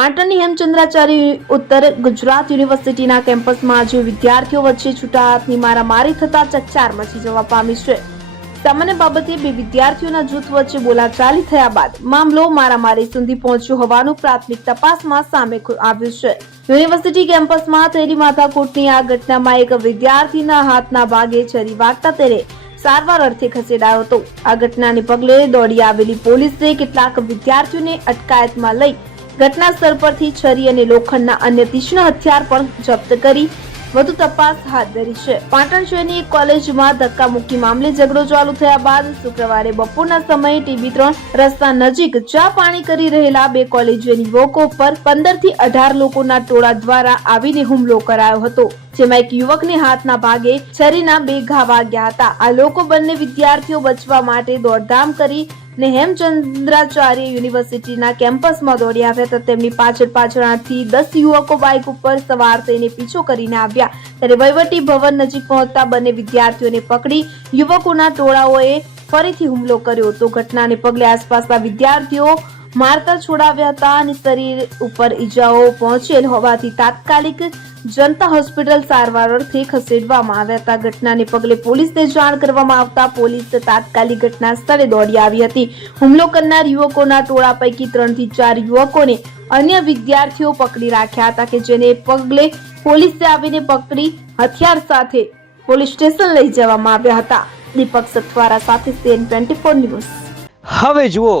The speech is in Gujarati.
પાટણની હેમચંદ્રાચાર્ય ઉત્તર ગુજરાત યુનિવર્સિટીના કેમ્પસમાં આજે વિદ્યાર્થીઓ વચ્ચે છૂટા હાથની મારામારી થતા ચકચાર મચી જવા પામી છે. સામાન્ય બાબતે બે વિદ્યાર્થીઓના જૂથ વચ્ચે બોલાચાલી થયા બાદ મામલો મારામારી સુધી પહોંચ્યો હોવાનું પ્રાથમિક તપાસમાં સામે આવ્યું છે. યુનિવર્સિટી કેમ્પસમાં થયેલી માથાકૂટની આ ઘટનામાં એક વિદ્યાર્થીના હાથના ભાગે છરી વાગતા તેને સારવાર અર્થે ખસેડાયો હતો. આ ઘટનાને પગલે દોડી આવેલી પોલીસે કેટલાક વિદ્યાર્થીઓને અટકાયતમાં લઈ ઘટના સ્થળ પરથી છરી અને લોખંડના અન્ય તીક્ષ્ણ હથિયાર પણ જપ્ત કરી વધુ તપાસ હાથ ધરી છે. પાટણ શહેરની એક કોલેજમાં ધક્કા મુક્કી મામલે ઝઘડો ચાલુ થયા બાદ શુક્રવારે બપોરના સમયે ટીબી ત્રણ રસ્તા નજીક ચા પાણી કરી રહેલા બે કોલેજ યુવકો પર પંદરથી અઢાર લોકોના ટોળા દ્વારા આવીને હુમલો કરાયો હતો, જેમાં એક યુવકને હાથના ભાગે છરીના બે ઘા વાગ્યા હતા. આ લોકો બંને વિદ્યાર્થીઓ બચવા માટે દોડધામ કરી ને હેમચંદ્રાચાર્ય યુનિવર્સિટીના કેમ્પસમાં દોડી આવ્યા હતા. તેમની પાછળ પાછળથી દસ યુવકો બાઇક ઉપર સવાર થઈને પીછો કરીને આવ્યા. ત્યારે વહીવટી ભવન નજીક પહોંચતા બંને વિદ્યાર્થીઓને પકડી યુવકોના ટોળાઓએ ફરીથી હુમલો કર્યો તો ઘટનાને પગલે આસપાસના વિદ્યાર્થીઓ મારતા છોડાવ્યા હતા અને શરીર ઉપર ઈજાઓ પહોંચેલ હોવાથી તાત્કાલિક જનતા હોસ્પિટલ સારવાર અર્થે ખસેડવામાં આવ્યા હતા. ઘટનાને પગલે પોલીસને જાણ કરવામાં આવતા પોલીસ તાત્કાલિક ઘટના સ્થળે દોડી આવી હતી. હુમલો કરનાર યુવકોના ટોળા પૈકી ત્રણથી ચાર યુવકોને અન્ય વિદ્યાર્થીઓ પકડી રાખ્યા હતા કે જેને પગલે પોલીસે આવીને પકડી હથિયાર સાથે પોલીસ સ્ટેશન લઈ જવામાં આવ્યા હતા. દીપક સથવારા સાથે સીએન ટ્વેન્ટી ફોર ન્યૂઝ. હવે જુઓ